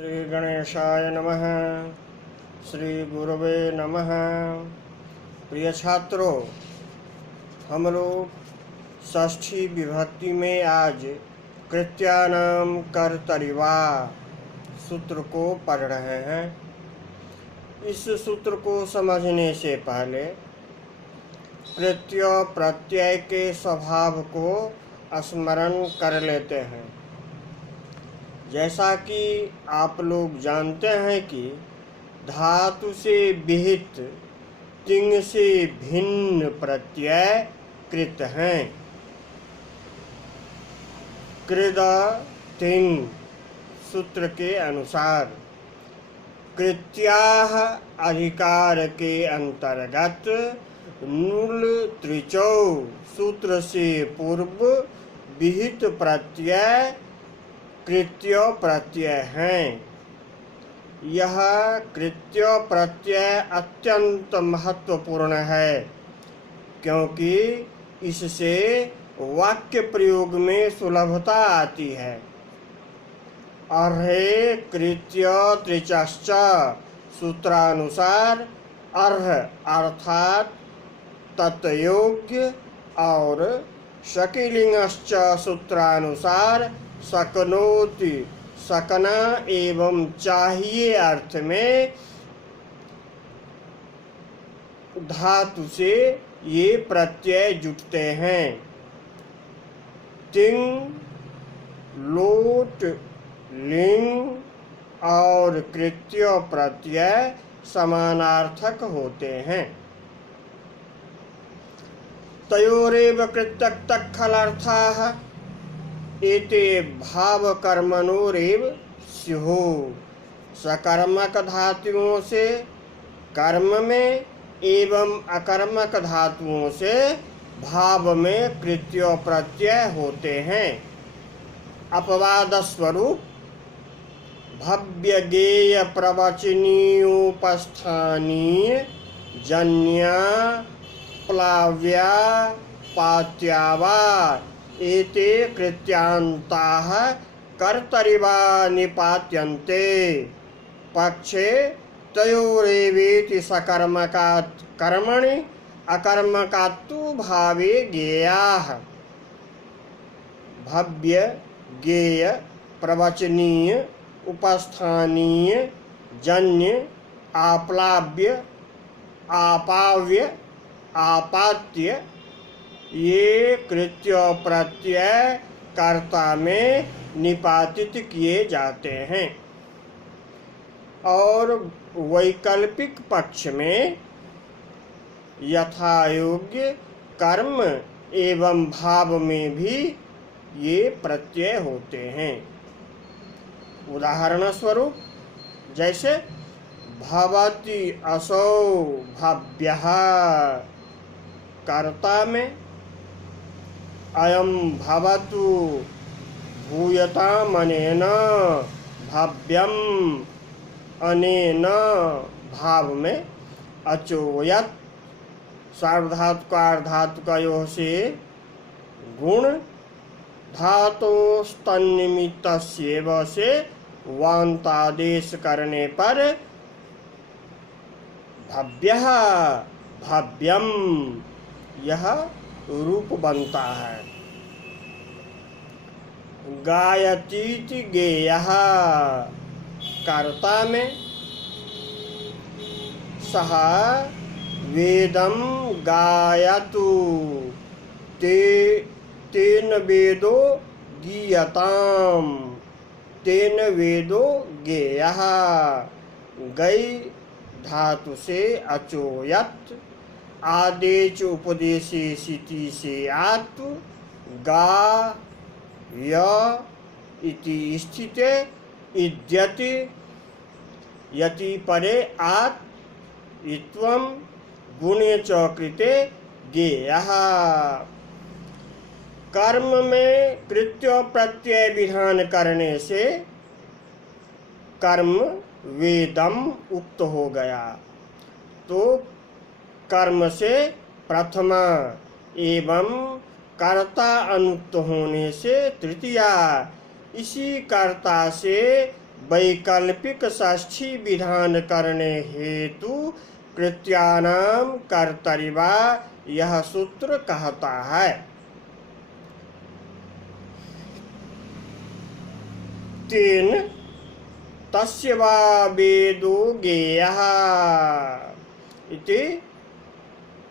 श्री गणेशाय नमः। श्री गुरुवे नमः। प्रिय छात्रों, हम लोग षष्ठी विभक्ति में आज कृत्यानाम कर्तरिवा सूत्र को पढ़ रहे हैं। इस सूत्र को समझने से पहले कृत्य प्रत्यय के स्वभाव को स्मरण कर लेते हैं। जैसा कि आप लोग जानते हैं कि धातु से विहित तिंग से भिन्न प्रत्यय कृत हैं। कृद तिंग सूत्र के अनुसार कृत्याः अधिकार के अंतर्गत नूल त्रिचौ सूत्र से पूर्व विहित प्रत्यय कृत्य प्रत्यय हैं। यह कृत्य प्रत्यय अत्यंत महत्वपूर्ण है, क्योंकि इससे वाक्य प्रयोग में सुलभता आती है। अर्हे कृत्य त्रिचश्च सूत्रानुसार अर्ह अर्थात तत्योग्य और शकिलिंगश्च सूत्रानुसार सकनोति सकना एवं चाहिए अर्थ में धातु से ये प्रत्यय जुटते हैं। तिंग, लोट, लिंग और कृत्य प्रत्यय समानार्थक होते हैं। तयोरेव कृत्यक्तः खलर्थाः एते भाव कर्मणोरेव स्युः। सकर्मक धातुओं से कर्म में एवं अकर्मक धातुओं से भाव में कृत्य प्रत्यय होते हैं। अपवाद स्वरूप भव्य गेय प्रवचनीयोपस्थानीय जन्या प्लाव्या पात्यावा एते कृत्यांताः कर्तरिवा निपात्यन्ते। पक्षे तयोरेवेति सकर्मकात् कर्मणि अकर्मकात्तु भावे गेयाः। भव्य गेय प्रवचनीय उपस्थानीय जन्य आप्लाव्य आपाव्य आपात्य ये कृत्य प्रत्यय कर्ता में निपातित किए जाते हैं। और वैकल्पिक पक्ष में यथायोग्य कर्म एवं भाव में भी ये प्रत्यय होते हैं। उदाहरण स्वरूप जैसे भवति असौ भव्यः कर्ता में, अयं भवतु भूयताम् अनेन भव्यम अनेन भाव में अचोयत सार्वधातुकार्धातुकयोः से गुण धातोस्तन्निमित्तस्यैव से वान्तादेश करने पर भव्यः भव्यम यह रूप बनता है। गायतीति गेयः कर्ता में, सः वेदं गायतु तेन वेदो गीयताम् तेन वेदो गेयः। गई धातु से अचोयत आदेच उपदेशे सिति से आत्व गा य इति स्थिते इद्यति यति परे आत् इत्वं गुणे च कृते गेयः। कर्म में कृत्य प्रत्यय विधान करने से कर्म वेदम उक्त हो गया, तो कर्म से प्रथमा एवं कर्ता अनुक्त होने से तृतीया, इसी कर्ता से वैकल्पिक षष्ठी विधान करने हेतु कृत्यानाम कर्तरिवा यह सूत्र कहता है। तेन तस्य वा वेदो ज्ञेयः इति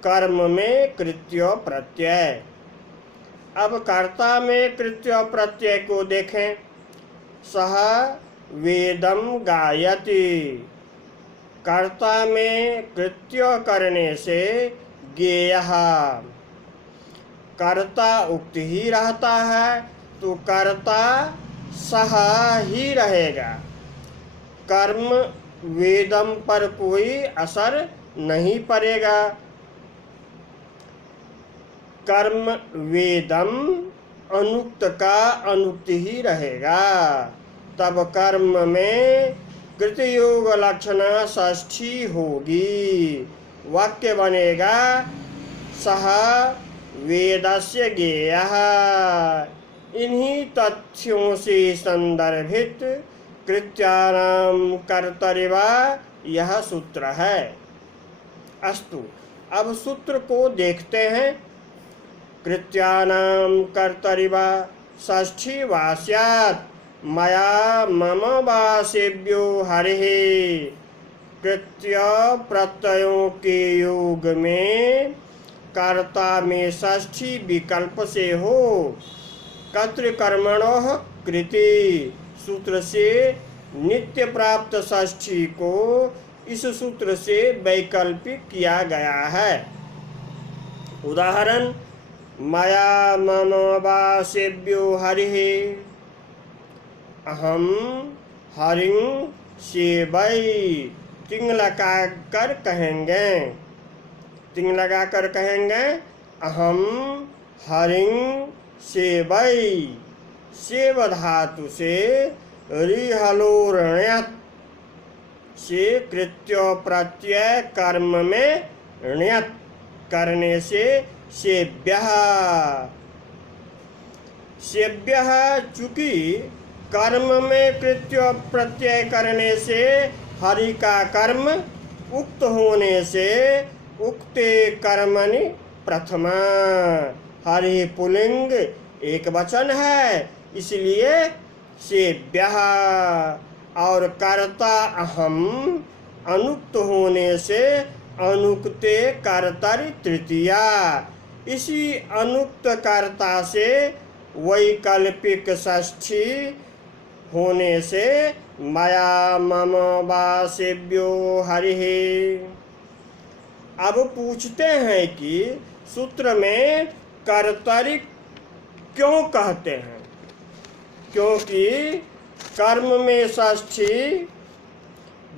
कर्म में कृत्य प्रत्यय। अब कर्ता में कृत्य प्रत्यय को देखें। सह वेदम गायति, कर्ता में कृत्य करने से ज्ञेयः, कर्ता उक्त ही रहता है तो कर्ता सह ही रहेगा। कर्म वेदम पर कोई असर नहीं पड़ेगा। कर्म वेदम अनुक्त का अनुक्त ही रहेगा। तब कर्म में कृतयोग लक्षणा षष्ठी होगी। वाक्य बनेगा सह वेदस्य ज्ञेयः। इन्हीं तथ्यों से संदर्भित कृत्यानाम कर्तरिवा यह सूत्र है। अस्तु, अब सूत्र को देखते हैं। कृत्यानाम कर्तरिवा षष्ठी वा स्यात् मया मम वा सेव्यो हरिः। कृत्य प्रत्ययों के योग में कर्ता में षष्ठी विकल्प से हो। कर्तृकर्मणोः कृति सूत्र से नित्य प्राप्त षष्ठी को इस सूत्र से वैकल्पिक किया गया है। उदाहरण, मया मम वा सेव्यो हरिः, अहम हरिं सेवै। तिंग लगाकर कहेंगे, तिंग लगाकर कहेंगे अहम हरिं सेवै। सेव धातु से रिहलोरणयत् से कृत्य प्रत्यय कर्म में ण्यत् करने से सेव्यः। सेव्यः चूंकि कर्म में कृत्य प्रत्यय करने से हरि का कर्म उक्त होने से उक्ते कर्मणि प्रथमा। हरि पुल्लिंग एक वचन है, इसलिए सेव्यः। और कर्ता अहम अनुक्त होने से अनुक्ते कर्तरि तृतीया। इसी अनुक्त कर्ता से वैकल्पिक षष्ठी होने से मया मम वा सेव्यो हरिः। अब पूछते हैं कि सूत्र में कर्तरि क्यों कहते हैं? क्योंकि कर्म में षष्ठी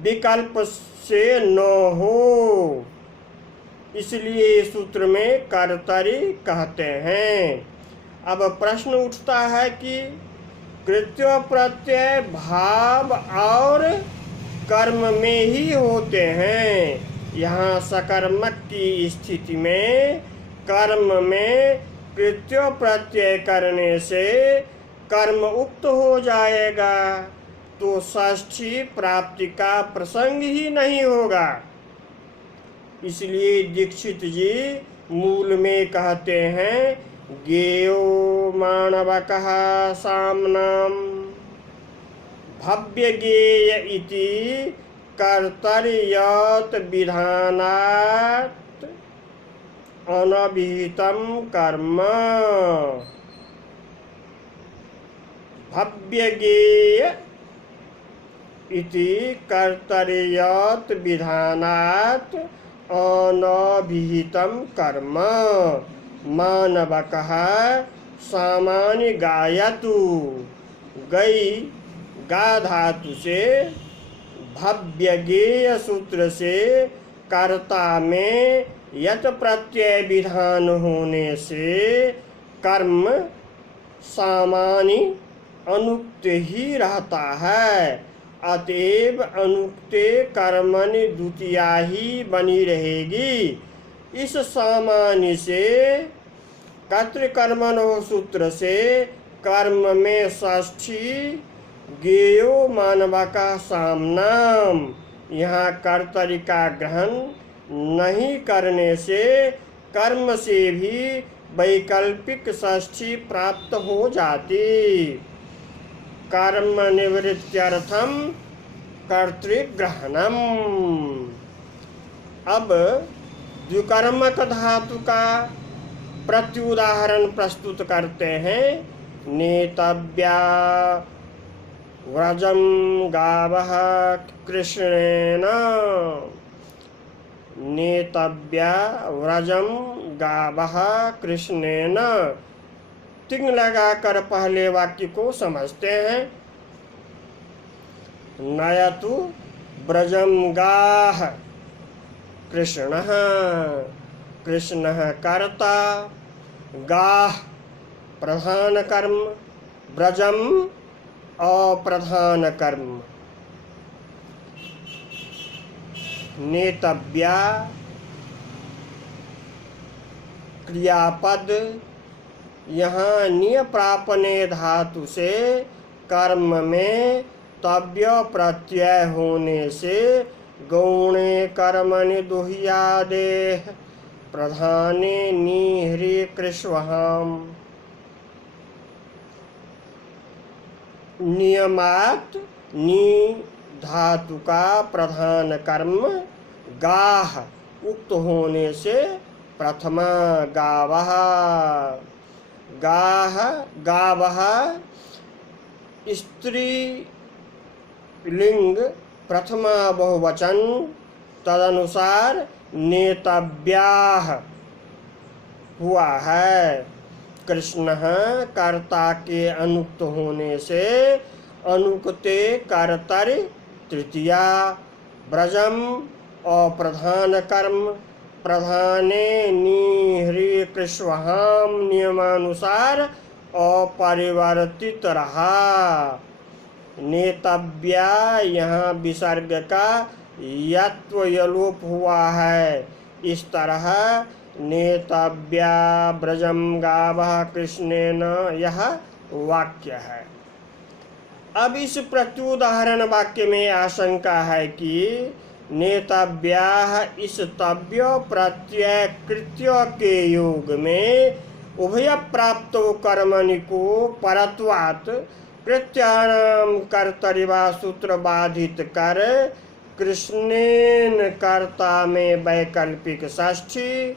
विकल्प से न हो, इसलिए सूत्र में कर्तरि कहते हैं। अब प्रश्न उठता है कि कृत्य प्रत्यय भाव और कर्म में ही होते हैं। यहाँ सकर्मक की स्थिति में कर्म में कृत्य प्रत्यय करने से कर्म उक्त हो जाएगा, तो षष्ठी प्राप्ति का प्रसंग ही नहीं होगा। इसलिए दीक्षित जी मूल में कहते हैं ज्ञेयो माणवकः साम्नाम भव्य ज्ञेय इति कर्तर्यत विधानात् अनभिहितं कर्म। भव्य ज्ञेय इति कर्तर्यत विधानात् अनभिहितं कर्म। मानवकः सामान्य गायतु। गई गा धातु से भव्य ज्ञेय सूत्र से कर्ता में यत प्रत्यय विधान होने से कर्म सामान्य अनुक्त ही रहता है। अतएव अनुक्ते कर्मणि द्वितीया ही बनी रहेगी। इस सामान्य से कर्तृकर्मणो सूत्र से कर्म में षष्ठी गेयो मानव का सामनाम, यहाँ कर्तरी का ग्रहण नहीं करने से कर्म से भी वैकल्पिक षष्ठी प्राप्त हो जाती। कर्म निवृत्त्यर्थम कर्तृग्रहणम। अब द्विकर्मक धातु का प्रत्युदाहरण प्रस्तुत करते हैं। नेतव्या व्रजम गावः कृष्णेन। नेतव्या व्रजम गावः कृष्णेन। तिंग लगाकर पहले वाक्य को समझते हैं। नयतु व्रजम गाः कृष्णः। कृष्णः कर्ता, गाः प्रधान कर्म, व्रजम अप्रधान कर्म। नेतव्या क्रियापद, यहाँ निय प्रापने धातु से कर्म में तव्य प्रत्यय होने से गौणे कर्मणि दुह्यादेः प्रधाने निह्री कृष्वहाम। नियमात नि धातु का प्रधान कर्म गाह उक्त होने से प्रथमा गावः। गाह गावः स्त्री लिंग प्रथमा बहुवचन, तदनुसार नेतव्याः हुआ है। कृष्ण कर्ता के अनुक्त होने से अनुक्ते कर्तरि तृतीया। व्रजम अप्रधान कर्म, प्रधाने निह्री कृष्वहाम नियमानुसार अपरिवर्तित रहा। नेतव्या यहाँ विसर्ग का यत्व यलोप हुआ है। इस तरह नेतव्या व्रजम गावः कृष्णेन यह वाक्य है। अब इस प्रत्युदाहरण वाक्य में आशंका है कि नेतव्याः इस तव्य प्रत्यय कृत्य के योग में उभय प्राप्त कर्मणि को परत्वात् कृत्यानाम कर्तरिवा सूत्र बाधित कर कृष्णेन कर्ता में वैकल्पिक षष्ठी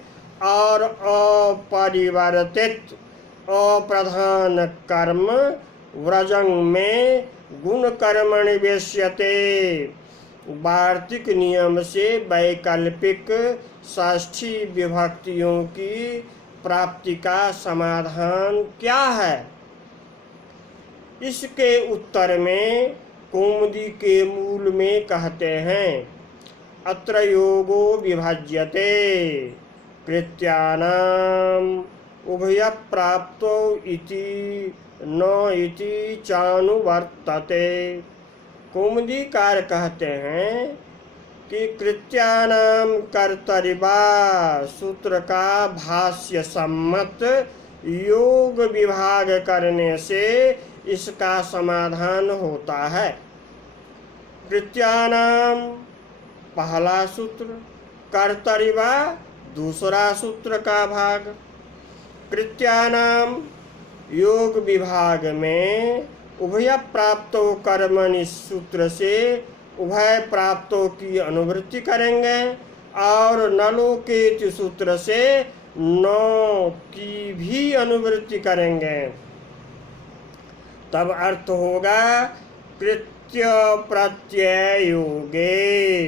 और अपरिवर्तित अप्रधान कर्म व्रजंग में गुण कर्मणि वेश्यते। वार्तिक नियम से वैकल्पिक षष्ठी विभक्तियों की प्राप्ति का समाधान क्या है? इसके उत्तर में कौमुदी के मूल में कहते हैं, अत्र योगो विभज्यते कृत्यानाम उभय प्राप्तो इति न इति चानुवर्तते। कौमुदीकार कहते हैं कि कृत्यानाम कर्तरिवा सूत्र का भाष्य सम्मत योग विभाग करने से इसका समाधान होता है। कृत्यानाम पहला सूत्र, कर्तरिवा दूसरा सूत्र का भाग। कृत्यानाम योग विभाग में उभय प्राप्तो कर्मणि सूत्र से उभय प्राप्तों की अनुवृत्ति करेंगे और नलोकेति सूत्र से नौ की भी अनुवृत्ति करेंगे। तब अर्थ होगा कृत्य प्रत्यय योगे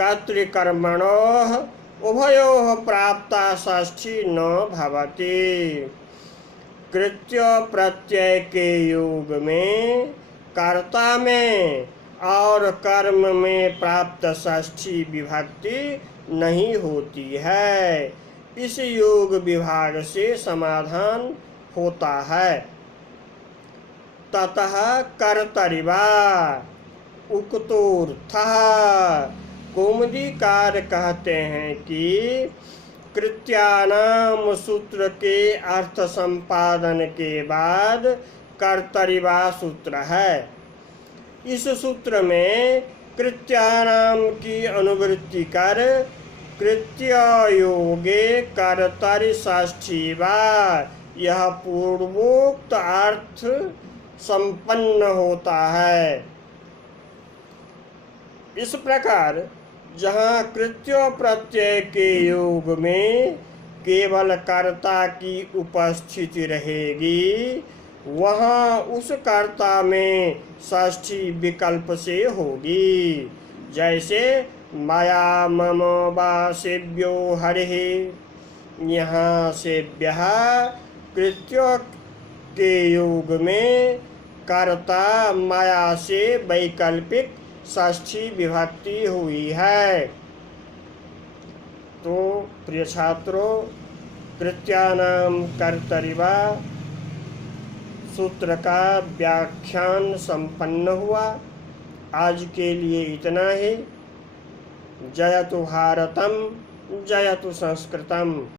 कर्तृकर्मणोः उभयोः प्राप्ता षष्ठी न भवति। कृत्य प्रत्यय के योग में कर्ता में और कर्म में प्राप्त षष्ठी विभक्ति नहीं होती है। इस योग विभाग से समाधान होता है। ततः कर्तरिवा उक्तोर्थः। कौमुदीकार कहते हैं कि कृत्यानाम सूत्र के अर्थ संपादन के बाद कर्तरिवा सूत्र है। इस सूत्र में कृत्यानाम की अनुवृत्ति कर कृत्ययोगे कर्तरि षष्ठी बार यह पूर्वोक्त अर्थ संपन्न होता है। इस प्रकार जहाँ कृत्य प्रत्यय के योग में केवल कर्ता की उपस्थिति रहेगी, वहाँ उस कर्ता में षष्ठी विकल्प से होगी। जैसे माया मम वासेभ्यो हरिः, यहाँ सेभ्यः कृत्य के योग में कर्ता माया से वैकल्पिक षष्ठी विभक्ति हुई है। तो प्रिय छात्रों, कृत्यानाम कर्तरिवा सूत्र का व्याख्यान संपन्न हुआ। आज के लिए इतना ही। जयतु भारतम, जयतु संस्कृतम।